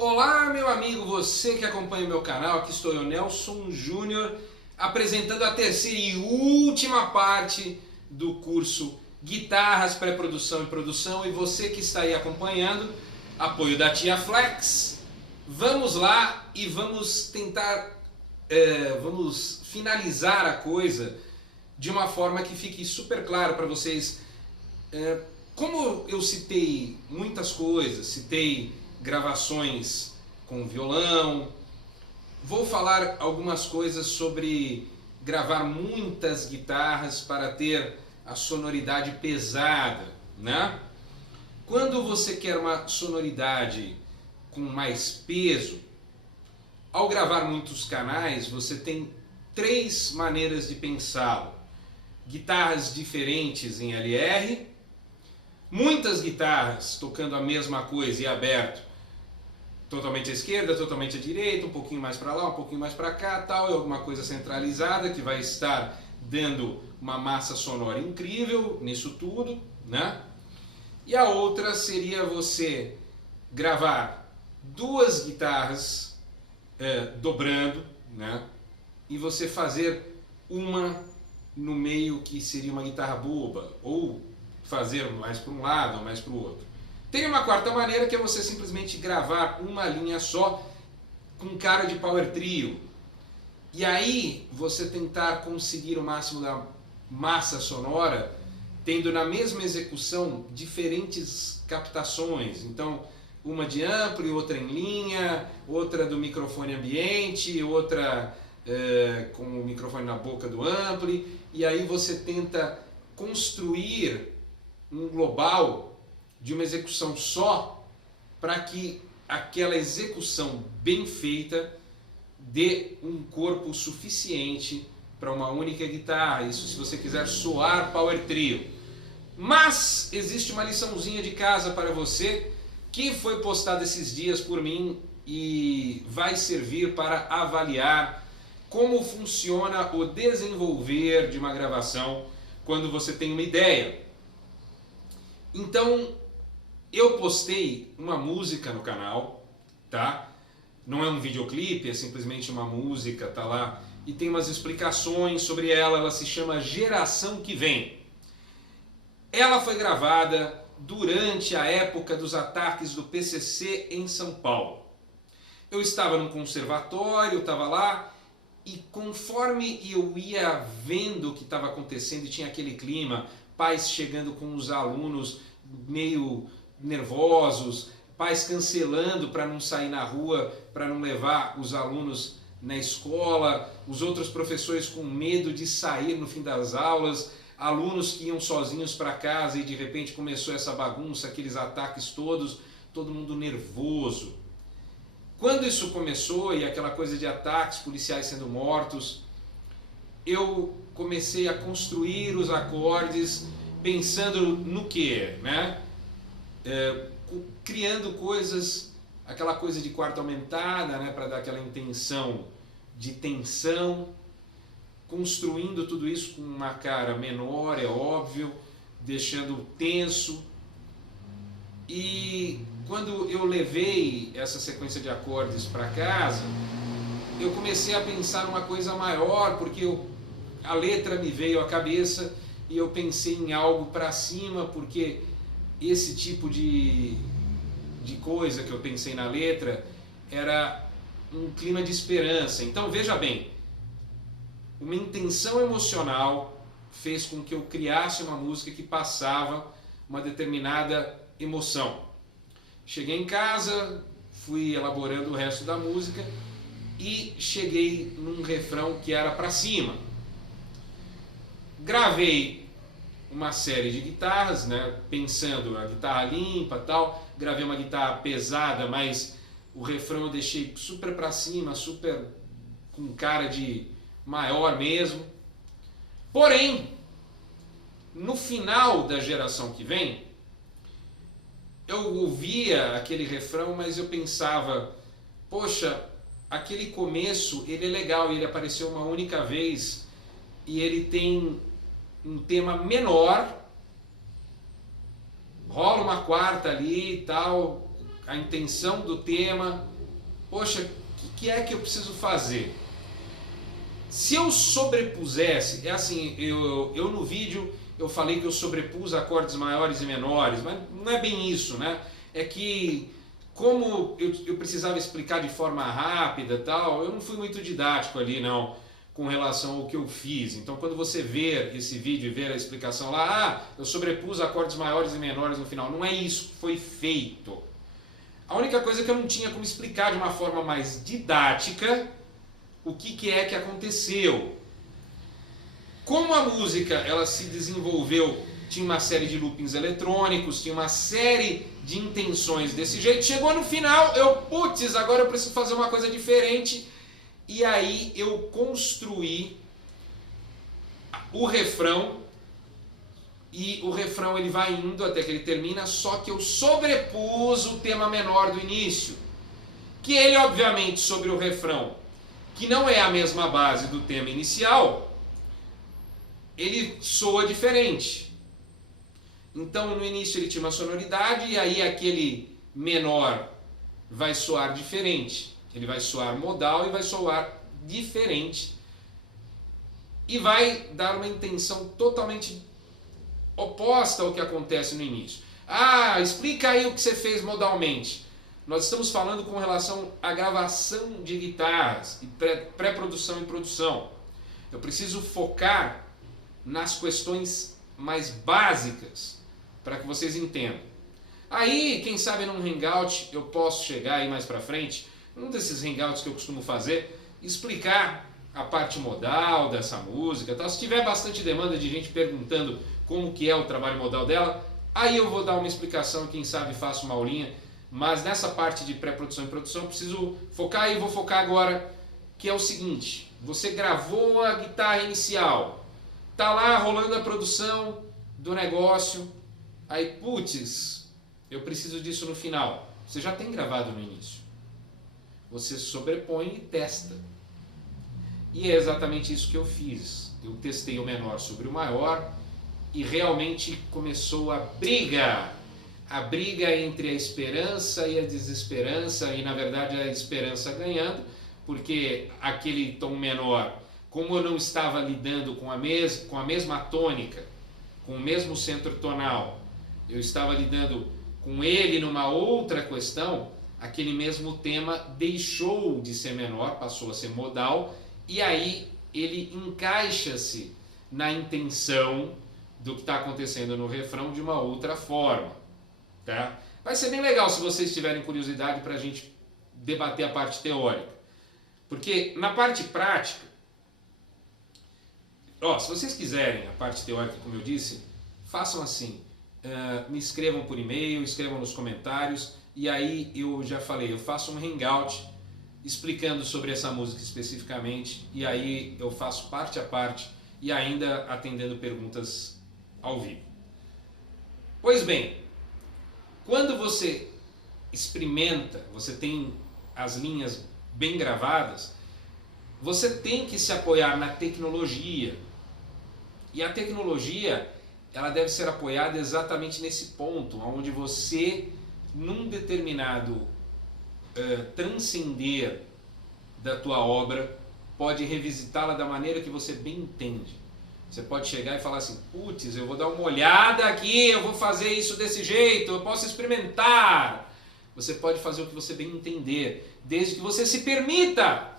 Olá, meu amigo, você que acompanha o meu canal, aqui estou eu, Nelson Júnior, apresentando a terceira e última parte do curso Guitarras, Pré-Produção e Produção. E você que está aí acompanhando, apoio da Tia Flex, vamos lá e vamos tentar, vamos finalizar a coisa de uma forma que fique super claro para vocês. Como eu citei muitas coisas, citei gravações com violão, vou falar algumas coisas sobre gravar muitas guitarras para ter a sonoridade pesada, né? Quando você quer uma sonoridade com mais peso, ao gravar muitos canais, você tem três maneiras de pensá-lo. Guitarras diferentes em LR, muitas guitarras tocando a mesma coisa e aberto, totalmente à esquerda, totalmente à direita, um pouquinho mais para lá, um pouquinho mais para cá, tal, é alguma coisa centralizada que vai estar dando uma massa sonora incrível nisso tudo, né? E a outra seria você gravar duas guitarras dobrando, né? E você fazer uma no meio que seria uma guitarra boba, ou fazer mais para um lado ou mais para o outro. Tem uma quarta maneira, que é você simplesmente gravar uma linha só com cara de power trio. E aí você tentar conseguir o máximo da massa sonora, tendo na mesma execução diferentes captações. Então, uma de ampli, outra em linha, outra do microfone ambiente, outra com o microfone na boca do ampli. E aí você tenta construir um global de uma execução só, para que aquela execução bem feita dê um corpo suficiente para uma única guitarra. Isso se você quiser soar power trio. Mas existe uma liçãozinha de casa para você, que foi postada esses dias por mim e vai servir para avaliar como funciona o desenvolver de uma gravação quando você tem uma ideia. Então, eu postei uma música no canal, tá? Não é um videoclipe, é simplesmente uma música, tá lá. E tem umas explicações sobre ela, ela se chama Geração que Vem. Ela foi gravada durante a época dos ataques do PCC em São Paulo. Eu estava num conservatório, estava lá, e conforme eu ia vendo o que estava acontecendo e tinha aquele clima, pais chegando com os alunos meio nervosos, pais cancelando para não sair na rua, para não levar os alunos na escola, os outros professores com medo de sair no fim das aulas, alunos que iam sozinhos para casa e de repente começou essa bagunça, aqueles ataques todos, todo mundo nervoso. Quando isso começou e aquela coisa de ataques, policiais sendo mortos, eu comecei a construir os acordes pensando no que, né? Criando coisas, aquela coisa de quarta aumentada, né? Para dar aquela intenção de tensão, construindo tudo isso com uma cara menor, é óbvio, deixando tenso. E quando eu levei essa sequência de acordes para casa, eu comecei a pensar numa coisa maior, porque a letra me veio à cabeça e eu pensei em algo para cima, porque esse tipo de coisa que eu pensei na letra era um clima de esperança. Então veja bem, uma intenção emocional fez com que eu criasse uma música que passava uma determinada emoção. Cheguei em casa, fui elaborando o resto da música e cheguei num refrão que era para cima. Gravei uma série de guitarras, né, pensando a guitarra limpa, tal. Gravei uma guitarra pesada, mas o refrão eu deixei super para cima, super com cara de maior mesmo. Porém, no final da Geração que Vem, eu ouvia aquele refrão, mas eu pensava, poxa, aquele começo ele é legal, ele apareceu uma única vez e ele tem um tema menor, rola uma quarta ali e tal, a intenção do tema. Poxa, o que é que eu preciso fazer? Se eu sobrepusesse, é assim, eu no vídeo eu falei que eu sobrepus acordes maiores e menores, mas não é bem isso, né? É que como eu precisava explicar de forma rápida e tal, eu não fui muito didático ali não, com relação ao que eu fiz. Então quando você ver esse vídeo e ver a explicação lá, eu sobrepus acordes maiores e menores no final, não é isso que foi feito. A única coisa é que eu não tinha como explicar de uma forma mais didática o que é que aconteceu. Como a música ela se desenvolveu, tinha uma série de loopings eletrônicos, tinha uma série de intenções desse jeito, chegou no final, putz, agora eu preciso fazer uma coisa diferente, e aí eu construí o refrão, e o refrão ele vai indo até que ele termina, só que eu sobrepus o tema menor do início, que ele obviamente sobre o refrão, que não é a mesma base do tema inicial, ele soa diferente. Então no início ele tinha uma sonoridade e aí aquele menor vai soar diferente. Ele vai soar modal e vai soar diferente. E vai dar uma intenção totalmente oposta ao que acontece no início. Ah, explica aí o que você fez modalmente. Nós estamos falando com relação à gravação de guitarras, pré-produção e produção. Eu preciso focar nas questões mais básicas para que vocês entendam. Aí, quem sabe num hangout eu posso chegar aí mais para frente, um desses hangouts que eu costumo fazer, explicar a parte modal dessa música, tal. Se tiver bastante demanda de gente perguntando como que é o trabalho modal dela, aí eu vou dar uma explicação e quem sabe faço uma aulinha. Mas nessa parte de pré-produção e produção eu preciso focar e vou focar agora, que é o seguinte: você gravou a guitarra inicial, tá lá rolando a produção do negócio, aí putz, eu preciso disso no final. Você já tem gravado no início, você sobrepõe e testa, e é exatamente isso que eu fiz. Eu testei o menor sobre o maior e realmente começou a briga entre a esperança e a desesperança, e na verdade a esperança ganhando, porque aquele tom menor, como eu não estava lidando com a mesma tônica, com o mesmo centro tonal, eu estava lidando com ele numa outra questão, aquele mesmo tema deixou de ser menor, passou a ser modal, e aí ele encaixa-se na intenção do que está acontecendo no refrão de uma outra forma. Tá? Vai ser bem legal se vocês tiverem curiosidade para a gente debater a parte teórica. Porque na parte prática, se vocês quiserem a parte teórica, como eu disse, façam assim, me escrevam por e-mail, escrevam nos comentários, e aí eu já falei, eu faço um hangout explicando sobre essa música especificamente, e aí eu faço parte a parte e ainda atendendo perguntas ao vivo. Pois bem, quando você experimenta, você tem as linhas bem gravadas, você tem que se apoiar na tecnologia. E a tecnologia, ela deve ser apoiada exatamente nesse ponto, onde você, num determinado transcender da tua obra, pode revisitá-la da maneira que você bem entende. Você pode chegar e falar assim, putz, eu vou dar uma olhada aqui, eu vou fazer isso desse jeito, eu posso experimentar. Você pode fazer o que você bem entender, desde que você se permita.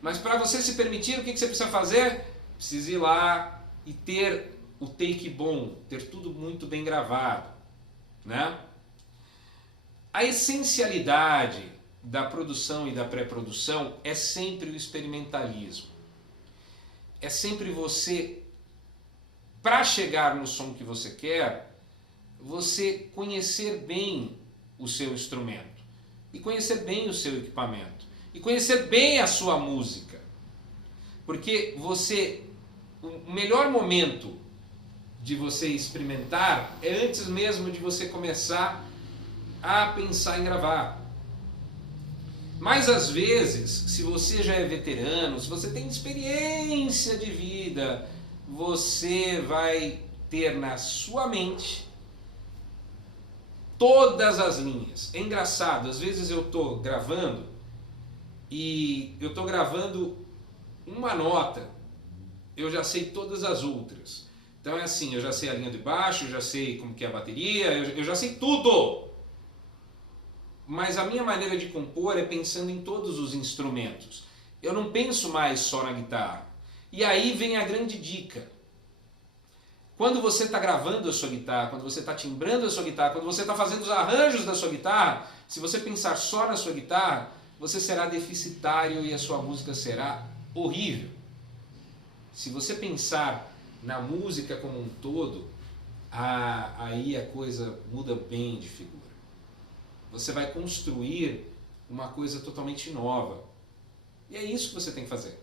Mas para você se permitir, o que você precisa fazer? Precisa ir lá e ter o take bom, ter tudo muito bem gravado, né? A essencialidade da produção e da pré-produção é sempre o experimentalismo. É sempre você, para chegar no som que você quer, você conhecer bem o seu instrumento, e conhecer bem o seu equipamento, e conhecer bem a sua música. Porque o melhor momento de você experimentar é antes mesmo de você começar a pensar em gravar. Mas às vezes, se você já é veterano, se você tem experiência de vida, você vai ter na sua mente todas as linhas. É engraçado, às vezes eu estou gravando e eu estou gravando uma nota, eu já sei todas as outras. Então é assim, eu já sei a linha de baixo, eu já sei como que é a bateria, eu já sei tudo. Mas a minha maneira de compor é pensando em todos os instrumentos. Eu não penso mais só na guitarra. E aí vem a grande dica. Quando você está gravando a sua guitarra, quando você está timbrando a sua guitarra, quando você está fazendo os arranjos da sua guitarra, se você pensar só na sua guitarra, você será deficitário e a sua música será horrível. Se você pensar na música como um todo, aí a coisa muda bem de figura. Você vai construir uma coisa totalmente nova. E é isso que você tem que fazer.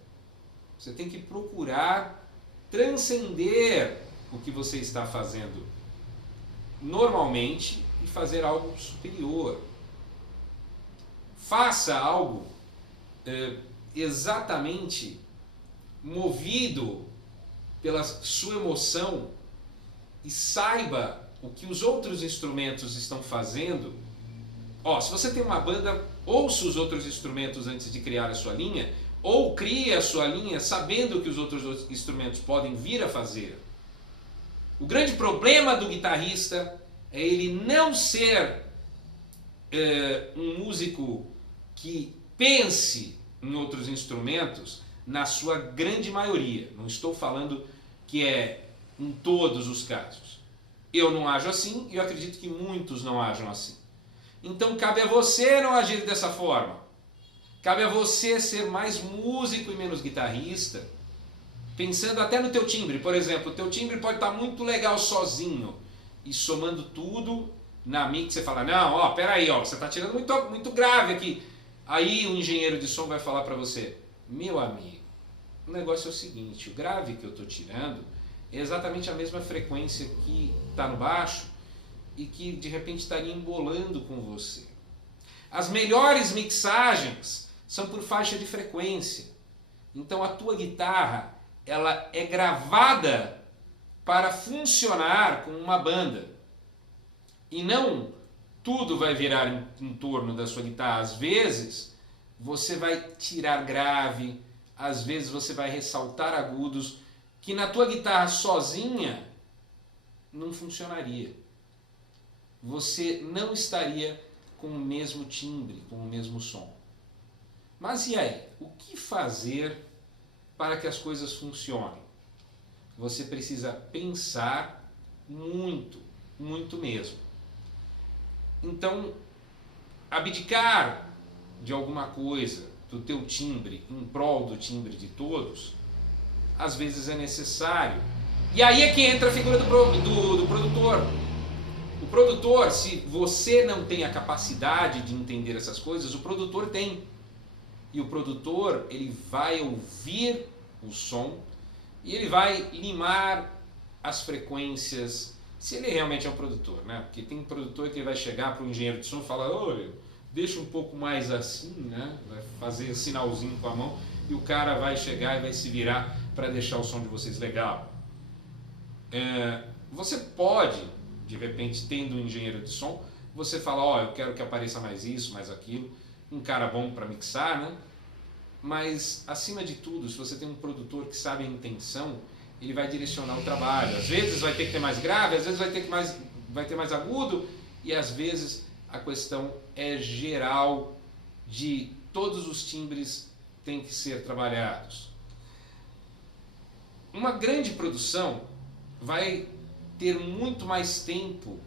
Você tem que procurar transcender o que você está fazendo normalmente e fazer algo superior. Faça algo exatamente movido pela sua emoção e saiba o que os outros instrumentos estão fazendo. Se você tem uma banda, ouça os outros instrumentos antes de criar a sua linha, ou crie a sua linha sabendo o que os outros instrumentos podem vir a fazer. O grande problema do guitarrista é ele não ser um músico que pense em outros instrumentos na sua grande maioria. Não estou falando que é em todos os casos. Eu não ajo assim e eu acredito que muitos não ajam assim. Então cabe a você não agir dessa forma. Cabe a você ser mais músico e menos guitarrista. Pensando até no teu timbre, por exemplo, o teu timbre pode estar muito legal sozinho e somando tudo na mix você fala, não, peraí, você está tirando muito grave aqui. Aí o engenheiro de som vai falar para você, meu amigo, o negócio é o seguinte, o grave que eu estou tirando é exatamente a mesma frequência que está no baixo e que de repente estaria embolando com você. As melhores mixagens são por faixa de frequência. Então a tua guitarra ela é gravada para funcionar com uma banda. E não tudo vai virar em torno da sua guitarra. Às vezes você vai tirar grave, às vezes você vai ressaltar agudos, que na tua guitarra sozinha não funcionaria. Você não estaria com o mesmo timbre, com o mesmo som. Mas e aí? O que fazer para que as coisas funcionem? Você precisa pensar muito, muito mesmo. Então, abdicar de alguma coisa do teu timbre em prol do timbre de todos, às vezes é necessário. E aí é que entra a figura do produtor. O produtor, se você não tem a capacidade de entender essas coisas, o produtor tem. E o produtor, ele vai ouvir o som e ele vai limar as frequências, se ele realmente é um produtor, né? Porque tem produtor que vai chegar para o engenheiro de som e falar, olha, deixa um pouco mais assim, né? Vai fazer um sinalzinho com a mão e o cara vai chegar e vai se virar para deixar o som de vocês legal. Você pode, de repente, tendo um engenheiro de som, você fala, eu quero que apareça mais isso, mais aquilo, um cara bom para mixar, né? Mas, acima de tudo, se você tem um produtor que sabe a intenção, ele vai direcionar o trabalho. Às vezes vai ter que ter mais grave, às vezes vai ter mais agudo, e às vezes a questão é geral de todos os timbres têm que ser trabalhados. Uma grande produção vai ter muito mais tempo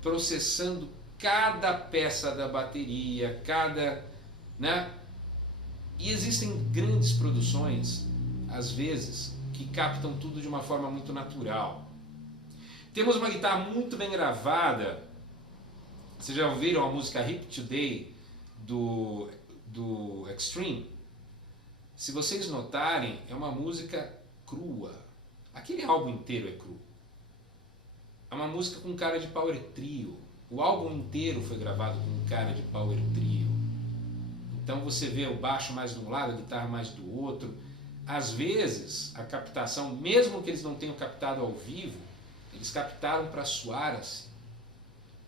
processando cada peça da bateria, né? E existem grandes produções, às vezes, que captam tudo de uma forma muito natural. Temos uma guitarra muito bem gravada. Vocês já ouviram a música Hip Today do Extreme? Se vocês notarem, é uma música crua. Aquele álbum inteiro é cru. É uma música com cara de power trio. O álbum inteiro foi gravado com cara de power trio. Então você vê o baixo mais de um lado, a guitarra mais do outro. Às vezes, a captação, mesmo que eles não tenham captado ao vivo, eles captaram para soar assim.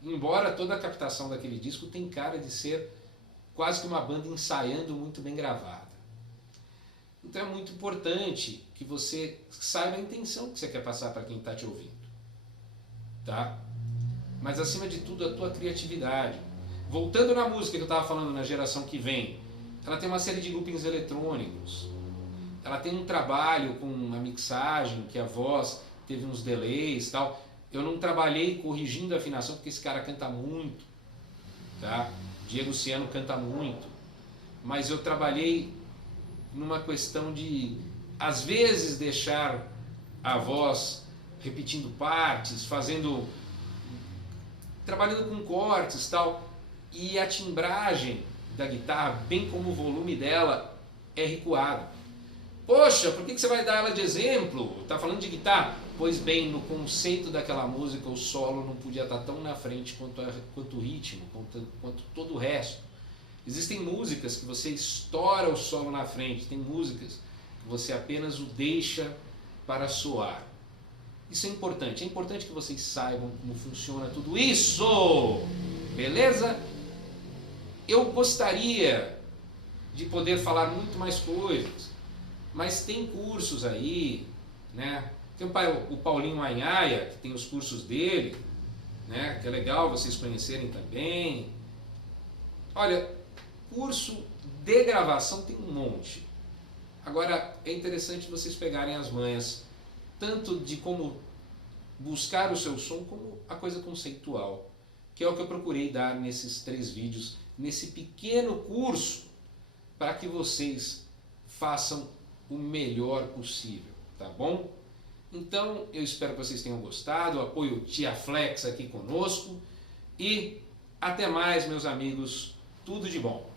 embora toda a captação daquele disco tem cara de ser quase que uma banda ensaiando muito bem gravada. Então é muito importante que você saiba a intenção que você quer passar para quem está te ouvindo, tá? Mas acima de tudo a tua criatividade. Voltando na música que eu estava falando, na geração que vem, ela tem uma série de loopings eletrônicos, ela tem um trabalho com a mixagem, que a voz teve uns delays e tal. Eu não trabalhei corrigindo a afinação porque esse cara canta muito, tá? Diego Ciano canta muito, mas eu trabalhei numa questão de, às vezes, deixar a voz repetindo partes, trabalhando com cortes e tal, e a timbragem da guitarra, bem como o volume dela, é recuado. Poxa, por que você vai dar ela de exemplo? Tá falando de guitarra? Pois bem, no conceito daquela música, o solo não podia estar tão na frente quanto o ritmo, quanto todo o resto. Existem músicas que você estoura o solo na frente, tem músicas que você apenas o deixa para soar. Isso é importante que vocês saibam como funciona tudo isso, beleza? Eu gostaria de poder falar muito mais coisas, mas tem cursos aí, né? Tem o Paulinho Anhaia, que tem os cursos dele, né? Que é legal vocês conhecerem também. Olha, curso de gravação tem um monte. Agora, é interessante vocês pegarem as manhas, tanto de como buscar o seu som, como a coisa conceitual, que é o que eu procurei dar nesses 3 vídeos, nesse pequeno curso, para que vocês façam o melhor possível, tá bom? Então, eu espero que vocês tenham gostado, apoio Tia Flex aqui conosco, e até mais, meus amigos, tudo de bom!